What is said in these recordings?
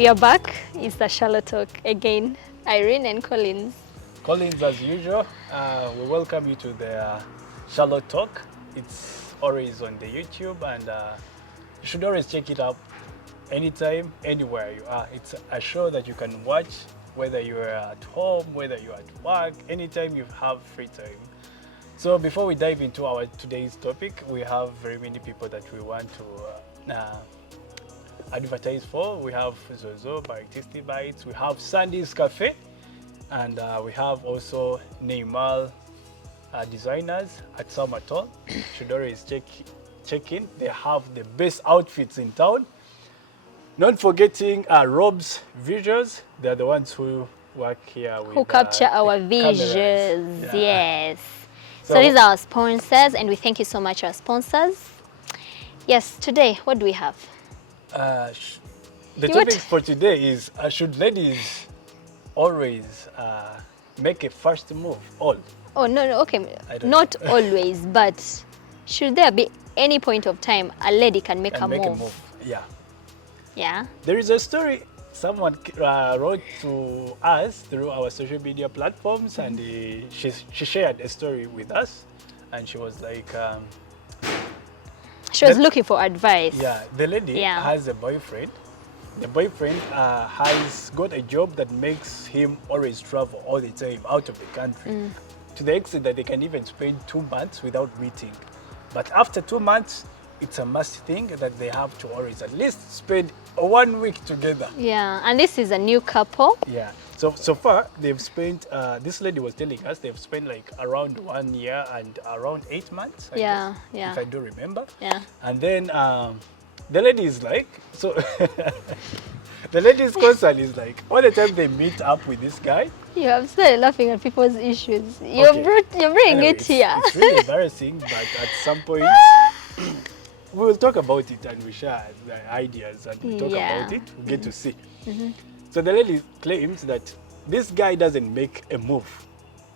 We are back. It's the Shallow Talk again. Irene and Collins. Collins, as usual, we welcome you to the Shallow Talk. It's always on the YouTube, and you should always check it out anytime, anywhere you are. It's a show that you can watch, whether you're at home, whether you're at work, anytime you have free time. So before we dive into our today's topic, we have very many people that we want to advertise for. We have Zozo by Tasty Bites, we have Sandy's Cafe, and we have also Neymar designers at Samaton. Should always check in. They have the best outfits in town. Not forgetting Rob's Visuals. They're the ones who work here with who capture our visuals. Yes. So these are our sponsors, and we thank you so much, our sponsors. Yes, today, what do we have? The topic for today is, should ladies always make a first move? Oh, no, okay. Not always, but should there be any point of time a lady can make a move? Yeah. Yeah. There is a story someone wrote to us through our social media platforms, and she shared a story with us, and she was like... she was looking for advice. Yeah, the lady has a boyfriend. The boyfriend has got a job that makes him always travel all the time out of the country, to the extent that they can even spend 2 months without meeting. But after 2 months, it's a must thing that they have to always at least spend 1 week together. Yeah, and this is a new couple. Yeah. So far, they've spent, this lady was telling us, they've spent like around 1 year and around 8 months, I guess, if I do remember. Yeah. And then the lady is like, so the lady's concern is like, all the time they meet up with this guy. You have started laughing at people's issues. You're bringing it here. It's really embarrassing, but at some point, we will talk about it and we share the ideas and we talk about it. We get to see. So the lady claims that this guy doesn't make a move.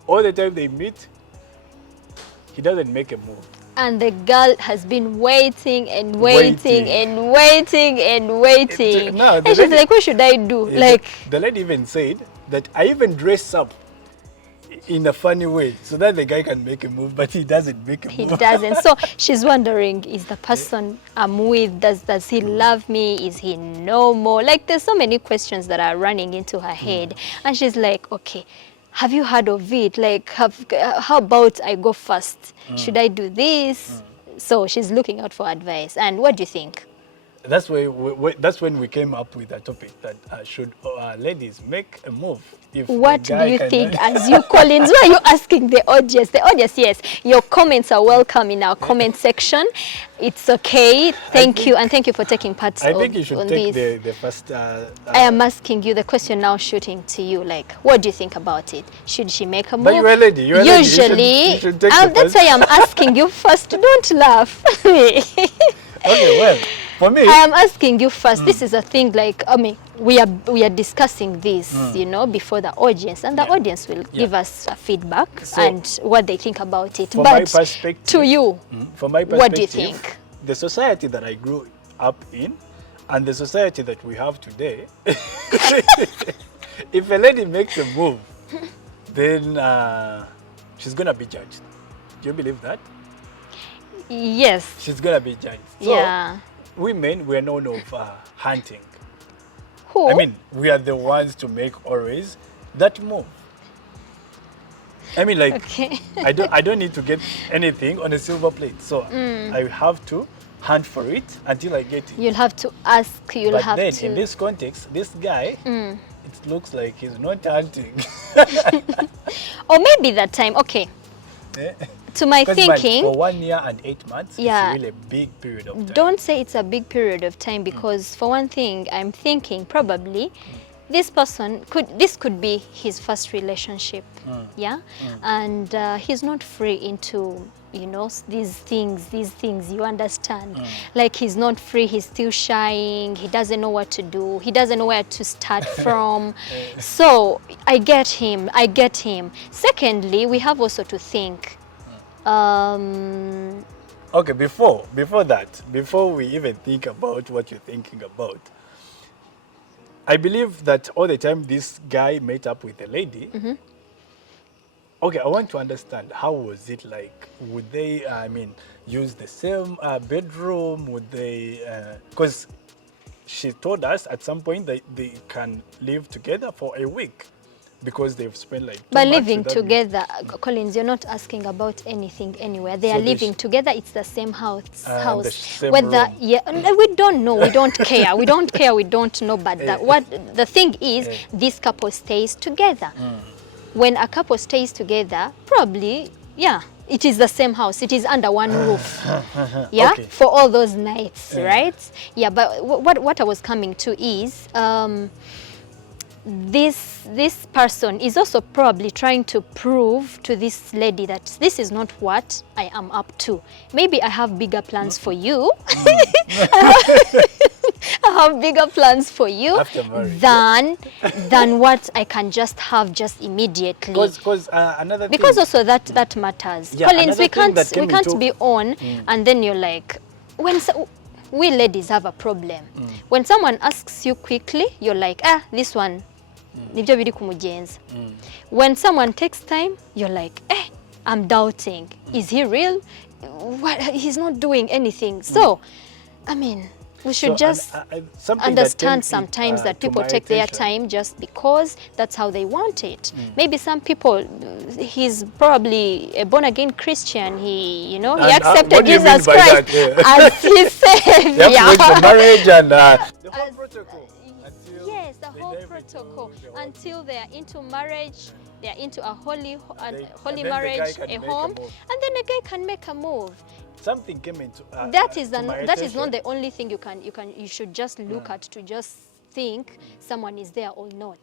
All the time they meet, he doesn't make a move. And the girl has been waiting and waiting and waiting and waiting. And she's like, what should I do? Like, the lady even said that I even dress up in a funny way so that the guy can make a move, but he doesn't make a move. He doesn't. So she's wondering, is the person I'm with, does he love me? Is he normal? Like, there's so many questions that are running into her head. And she's like, okay, have you heard of it? Like, how about I go first? Should I do this? So she's looking out for advice. And what do you think? That's when we came up with a topic that should ladies make a move. What do you think, as you, Collins? Why are you asking the audience? The audience, yes. Your comments are welcome in our comment section. It's okay. Thank you, and thank you for taking part on this. I think you should take the first... I am asking you the question now, shooting to you. Like, what do you think about it? Should she make a move? But you're a lady. Usually, you should take that's why I'm asking you first. Don't laugh. Okay, well... For me, I am asking you first. This is a thing, like, I mean, we are discussing this, you know, before the audience, and the audience will give us a feedback and what they think about it. But my perspective, to you, from my perspective, what do you think? The society that I grew up in and the society that we have today, if a lady makes a move, then she's gonna be judged. Do you believe that? Yes. She's gonna be judged. So, women, we are known of hunting. Who? I mean, we are the ones to make always that move. I mean, like, I don't need to get anything on a silver plate. So I have to hunt for it until I get it. You'll have to ask. But then, in this context, this guy, it looks like he's not hunting. Or maybe that time, okay. To my thinking, for 1 year and 8 months, it's really a big period of time. Don't say it's a big period of time, because for one thing, I'm thinking probably this person this could be his first relationship, and he's not free into, you know, these things, you understand. Like, he's not free, he's still shying, he doesn't know what to do, he doesn't know where to start from. So I get him. Secondly, we have also to think, okay, before that, before we even think about what you're thinking about, I believe that all the time this guy met up with a lady. Okay, I want to understand, how was it like? Would they, use the same bedroom? Would they, because she told us at some point that they can live together for a week because they've spent like 2 But months living without together, Collins, you're not asking about anything anywhere. They So are they living together. It's the same house. the same Whether room. yeah, we don't know. We don't care. We don't care. We don't know. But what the thing is, this couple stays together. When a couple stays together, probably it is the same house. It is under one roof. Yeah, Okay. for all those nights, right? Yeah, but what I was coming to is. This person is also probably trying to prove to this lady that this is not what I am up to. Maybe I have bigger plans for you. I have bigger plans for you After marriage, than what I can just have just immediately. Because another Because thing, also that matters. Yeah, Collins, we another thing that came can't into- be on and then you're like, we ladies have a problem. When someone asks you quickly, you're like, this one nibyo biri kumugenza. When someone takes time, you're like, I'm doubting. Is he real? What? He's not doing anything. So, I mean, we should just something understand that came sometimes that to people my take their attention. time just because that's how they want it. Maybe some people, he's probably a born-again Christian. He And, accepted what do you mean Jesus by Christ that? as his savior. You have to wait for marriage and the whole protocol. Until Yes, the they whole dive into protocol the whole- until they are into marriage, they are into a holy and then the marriage, guy can a make a home, move. and then the guy can make a move. Something came into That is to my that is not attention. the only thing you should just look at to just think someone is there or not.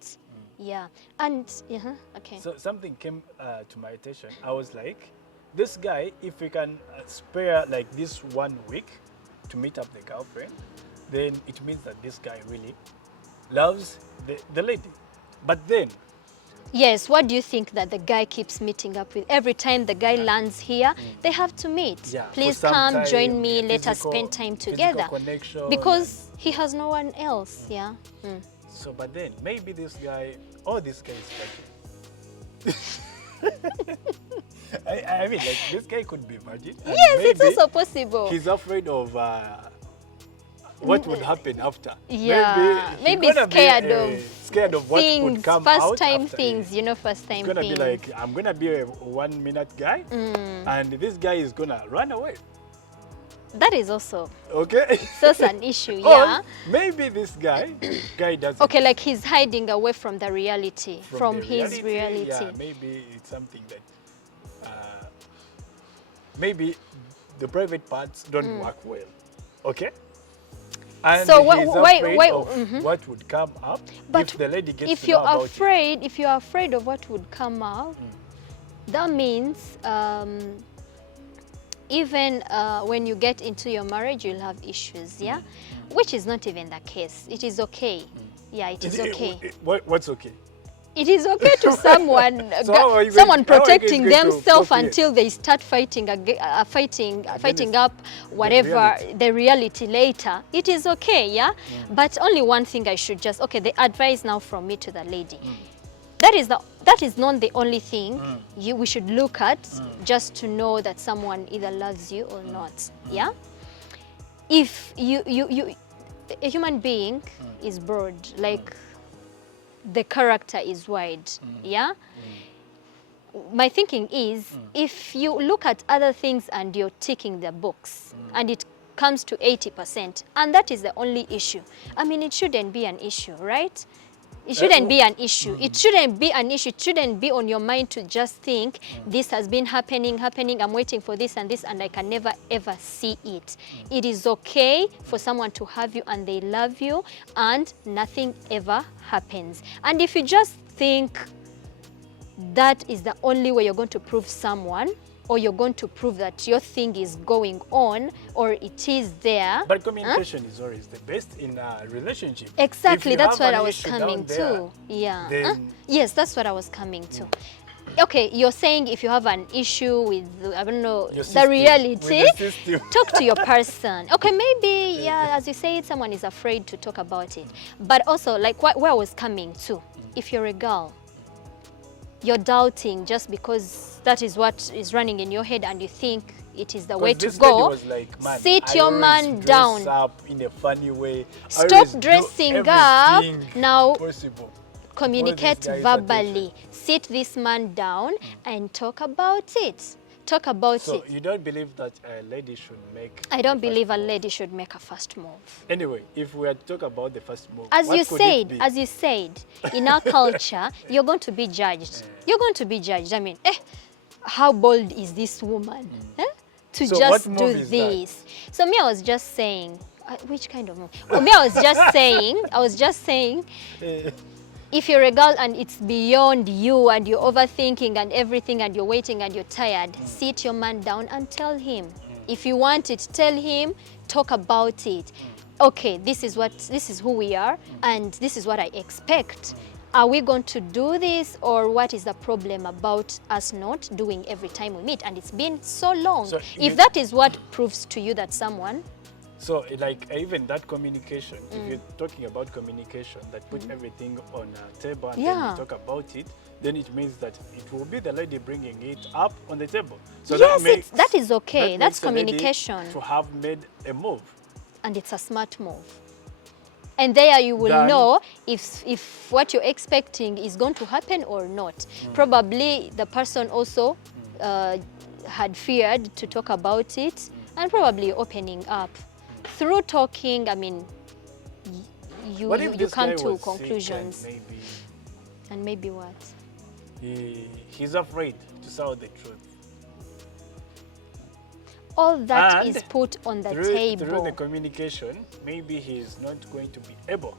Yeah, and okay. So something came to my attention. I was like, this guy, if we can spare like this 1 week to meet up the girlfriend, then it means that this guy really loves the lady. But then, Yes, what do you think that the guy keeps meeting up with? Every time the guy lands here, they have to meet. Yeah, for Please some come, time, join me, yeah, let us physical- spend time physical together. connection Because he has no one else, yeah. so, but then maybe this guy, this guy is virgin. I mean, like, this guy could be virgin. And Yes, it's maybe also possible. he's afraid of what would happen after. Yeah, he's maybe gonna be, scared of what would things, come first out time after. things, first time He's gonna things. be like, I'm gonna be a 1 minute guy, and this guy is gonna run away. That is also Okay. also an issue, Or yeah. maybe this guy doesn't. Okay, like he's hiding away from the reality, from the his reality. Yeah, maybe it's something that maybe the private parts don't work well. Okay. And So he's afraid why of what would come up But if the lady gets if to you're know about afraid, if you're afraid of what would come out, that means even when you get into your marriage, you'll have issues, yeah? Which is not even the case. It is okay. Yeah, it is okay. What's okay? It is okay to someone, So how are you someone going- how are you protecting going to themselves procreate? until they start fighting Against up whatever reality. the reality later. It is okay, yeah. But only one thing I should just the advice now from me to the lady. That is not the only thing we should look at just to know that someone either loves you or not. Yeah. If a human being is broad, like the character is wide. Yeah. My thinking is if you look at other things and you're ticking the box and it comes to 80% and that is the only issue, I mean, it shouldn't be an issue, right? It shouldn't be an issue. It shouldn't be an issue. It shouldn't be on your mind to just think this has been happening, I'm waiting for this and I can never ever see it. It is okay for someone to have you and they love you and nothing ever happens. And if you just think that is the only way you're going to prove someone, or you're going to prove that your thing is going on or it is there. But communication is always the best in a relationship. Exactly, If you that's have what an I was issue coming down there, to. Yeah. then- Yes, that's what I was coming to. Okay, you're saying if you have an issue with, I don't know, Your the system, reality, with the system. talk to your person. Okay, maybe, yeah, as you say, someone is afraid to talk about it. But also, like where I was coming to, if you're a girl, you're doubting just because that is what is running in your head and you think it is the way to This lady go, was like, man, sit I your always man dress down. up in a funny way. I Stop always do dressing up. everything Now possible. communicate Before this guy's verbally. Sit this man down and talk about it. Talk about So it. you don't believe that a lady should make? I don't the first believe a move? lady should make a first move. Anyway, if we are to talk about the first move, As what you could said, it be? in our culture, you're going to be judged. You're going to be judged. I mean, how bold is this woman to So just what do move is that? this? So me, I was just saying, which kind of move? For me, I was just saying, if you're a girl and it's beyond you and you're overthinking and everything and you're waiting and you're tired, sit your man down and tell him. If you want it, tell him, talk about it. Okay, this is who we are and this is what I expect. Are we going to do this, or what is the problem about us not doing every time we meet? And it's been so long. So if that is what proves to you that someone... So like even that communication, if you're talking about communication, that put everything on a table and then you talk about it, then it means that it will be the lady bringing it up on the table. So yes, that is okay. that That's makes the lady communication. to have made a move. And it's a smart move. And there you will Then- know if what you're expecting is going to happen or not. Probably the person also had feared to talk about it, and probably opening up. Through talking, I mean, What if you this come guy to was sick conclusions. and Maybe what? he's afraid to tell the truth. All that And is put on the Through table. the communication, maybe he's not going to be able.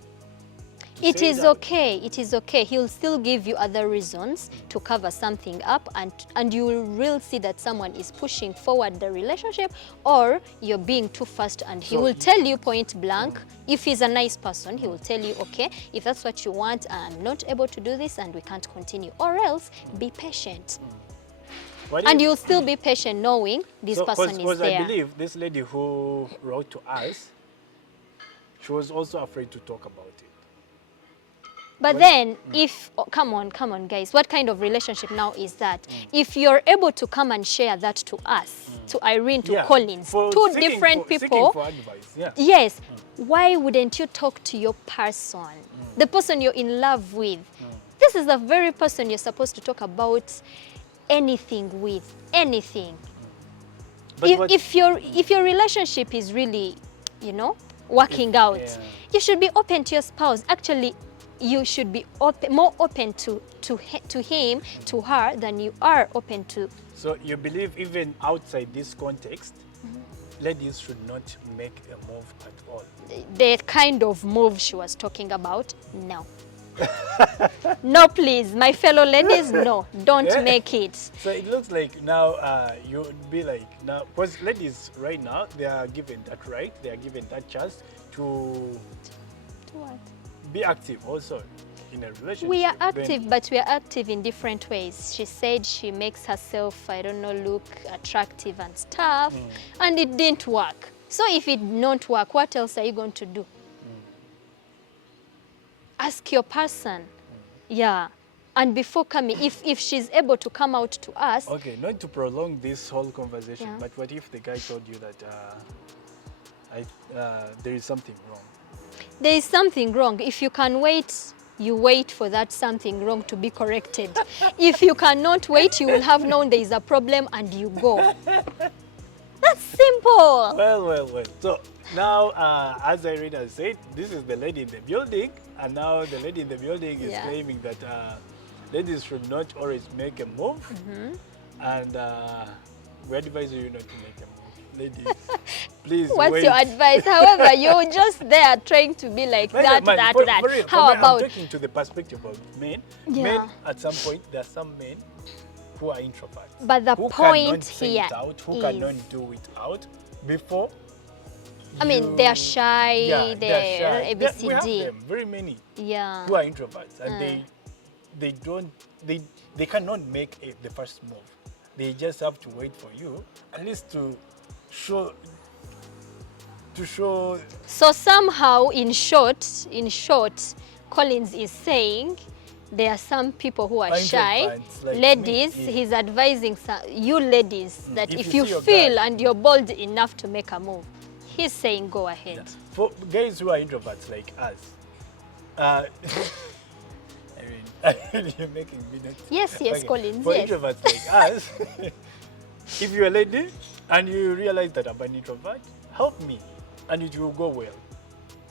It say is that. okay. It is okay. He'll still give you other reasons to cover something up, and you will really see that someone is pushing forward the relationship, or you're being too fast. And he So will tell you point blank. If he's a nice person, he will tell you, okay, if that's what you want, I'm not able to do this, and we can't continue. Or else, be patient. What And if- you'll still be patient, knowing this person is Because there. I believe this lady who wrote to us, she was also afraid to talk about it. But then, if, come on, guys, what kind of relationship now is that? If you're able to come and share that to us, to Irene, to Collins, two different people, Seeking for advice, yeah. yes, why wouldn't you talk to your person, the person you're in love with? This is the very person you're supposed to talk about anything with, anything. But If your relationship is really, working out, you should be open to your spouse. Actually, you should be more open to him, to her, than you are open to. So you believe even outside this context, ladies should not make a move at all? The kind of move she was talking about, no. No, please, my fellow ladies, no, don't make it. So it looks like now you would be like, now, because ladies right now, they are given that right, they are given that chance to What? be active also in a relationship. We are Then- active, but we are active in different ways. She said she makes herself, I don't know, look attractive and stuff, and it didn't work. So if it didn't work, what else are you going to do? Ask your person. Yeah. And before coming, if she's able to come out to us, Okay, not to prolong this whole conversation, Yeah. but what if the guy told you that there is something wrong? there is something wrong. If you can wait, you wait for that something wrong to be corrected. If you cannot wait, you will have known there is a problem and you go. That's simple. Well. So now, as Irene has said, this is the lady in the building, and now the lady in the building is claiming that ladies should not always make a move, and we advise you not to make a move. Ladies, please What's wait. your advice? However, you're just there trying to be like Man, that. for real, How for me, about... I'm talking to the perspective of men. Yeah. Men, at some point, there are some men who are introverts. But the who point cannot say here it out, who is- cannot do it out before. I mean, they are shy, Yeah, they're shy. We have ABCD. them, very many Yeah. who are introverts, and they they cannot make the first move. They just have to wait for you, at least to show. So somehow, in short, Collins is saying there are some people who are shy. Like ladies, me, yeah. he's advising you ladies that if you see your feel guy, and you're bold enough to make a move, he's saying go ahead. Yeah. For guys who are introverts like us, I mean, you're making me not. Yes, Okay. Collins, For yes. introverts like us, if you're a lady and you realize that I'm an introvert, help me, and it will go well.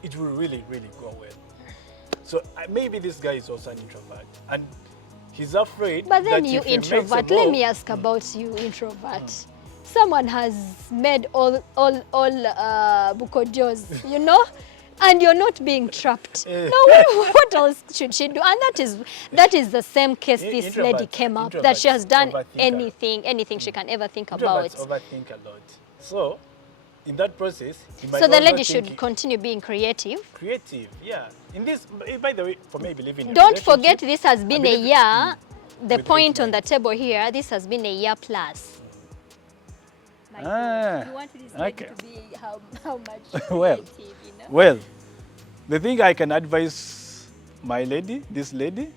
It will really, really go well. So maybe this guy is also an introvert, and he's afraid. But then that you if he makes a introvert, move, let me ask about you introvert. Someone has made all bukojos, you know, and you're not being trapped. Now, what else should she do? And that is the same case this lady came up, that she has done anything she can ever think about. Introverts overthink a lot. So, in that process, you might So the also lady think should continue being creative. creative. Yeah. In this, by the way, for me, believing in a Don't forget, relationship, this has been a believe- year. The with point eight on the table here, this has been a year plus. My Ah, God. You want this okay. lady to be how much Well. creative, you know? Well, the thing I can advise this lady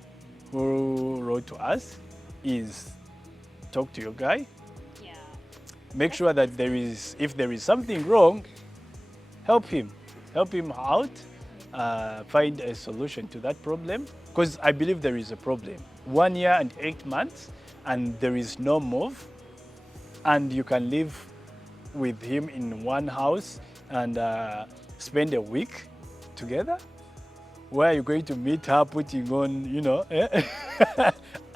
who wrote to us, is talk to your guy. Yeah. Make sure that if there is something wrong, help him out, find a solution to that problem. Because I believe there is a problem. 1 year and 8 months, and there is no move, and you can live with him in one house and spend a week together. Where are you going to meet her putting on,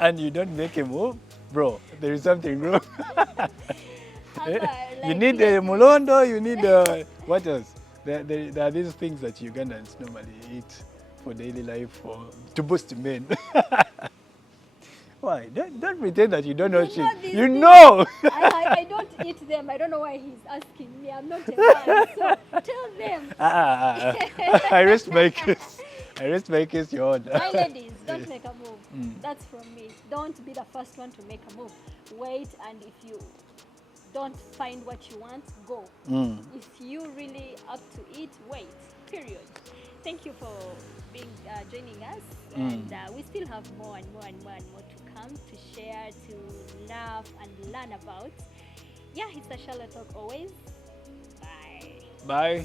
and you don't make a move? Bro, there is something wrong. You need a mulondo, you need what else? There are these things that Ugandans normally eat for daily life to boost men. Why? Don't pretend that you don't know shit. these You things. know! I don't eat them. I don't know why he's asking me. I'm not a man, so tell them. I rest my case. Your Honor. My ladies, don't make a move. That's from me. Don't be the first one to make a move. Wait, and if you don't find what you want, go. If you really up to it, wait. Period. Thank you for joining us, and we still have more and more and more and more to come, to share, to laugh and learn about. Yeah, it's the Charlotte Talk always. Bye. Bye.